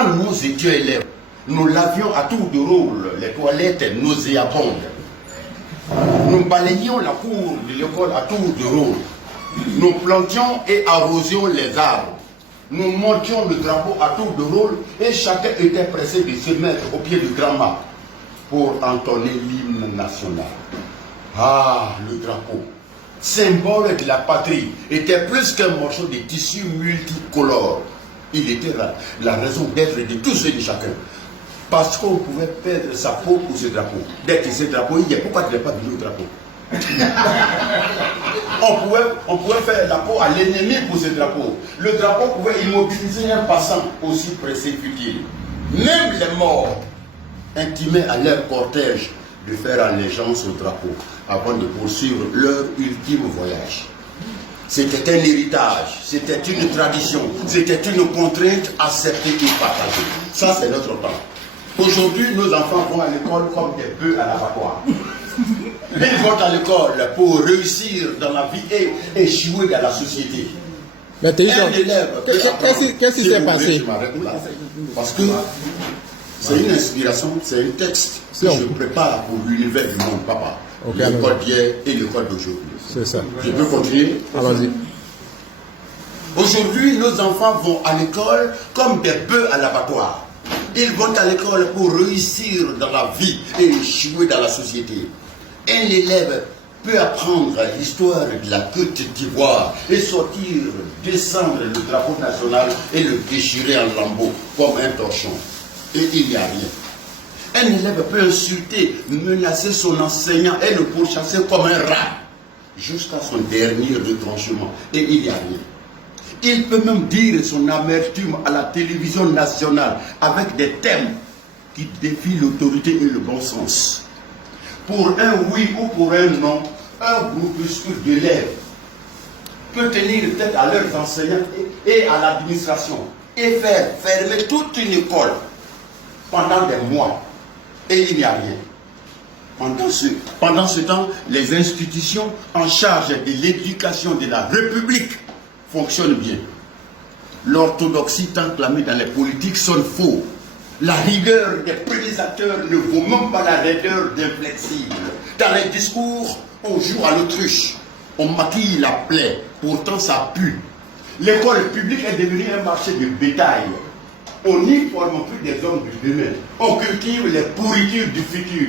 Quand nous étions élèves, nous lavions à tour de rôle les toilettes nauséabondes. Nous balayions la cour de l'école à tour de rôle. Nous plantions et arrosions les arbres. Nous montions le drapeau à tour de rôle et chacun était pressé de se mettre au pied du grand mât pour entonner l'hymne national. Ah, le drapeau, symbole de la patrie, était plus qu'un morceau de tissu multicolore. Il était la raison d'être de tous et de chacun. Parce qu'on pouvait perdre sa peau pour ce drapeau. Dès que ce drapeau, il y a pourquoi tu n'es pas venu au drapeau? on pouvait faire la peau à l'ennemi pour ce drapeau. Le drapeau pouvait immobiliser un passant aussi pressé fut-il. Même les morts intimaient à leur cortège de faire allégeance au drapeau avant de poursuivre leur ultime voyage. C'était un héritage, c'était une tradition, c'était une contrainte acceptée et partagée. Ça, c'est notre temps. Aujourd'hui, nos enfants vont à l'école comme des bœufs à l'abattoir. Ils vont à l'école pour réussir dans la vie et échouer dans la société. Mais qu'est-ce qui s'est passé? Parce que c'est une inspiration, c'est un texte que je prépare pour l'univers du monde, papa. Okay, l'école d'hier et l'école d'aujourd'hui. C'est ça. Je peux continuer? Allons-y. Aujourd'hui, nos enfants vont à l'école comme des bœufs à l'abattoir. Ils vont à l'école pour réussir dans la vie et échouer dans la société. Un élève peut apprendre l'histoire de la Côte d'Ivoire et sortir, descendre le drapeau national et le déchirer en lambeaux comme un torchon. Et il n'y a rien. Un élève peut insulter, menacer son enseignant et le pourchasser comme un rat jusqu'à son dernier retranchement. Et il n'y a rien. Il peut même dire son amertume à la télévision nationale avec des thèmes qui défient l'autorité et le bon sens. Pour un oui ou pour un non, un groupuscule d'élèves peut tenir tête à leurs enseignants et à l'administration et faire fermer toute une école pendant des mois. Et il n'y a rien. Pendant ce temps, les institutions en charge de l'éducation de la République fonctionnent bien. L'orthodoxie tant clamée dans les politiques sonne faux. La rigueur des premiers acteurs ne vaut même pas la raideur d'inflexibles. Dans les discours, on joue à l'autruche. On maquille la plaie, pourtant ça pue. L'école publique est devenue un marché de bétail. On n'y forme plus des hommes du demain. On cultive les pourritures du futur.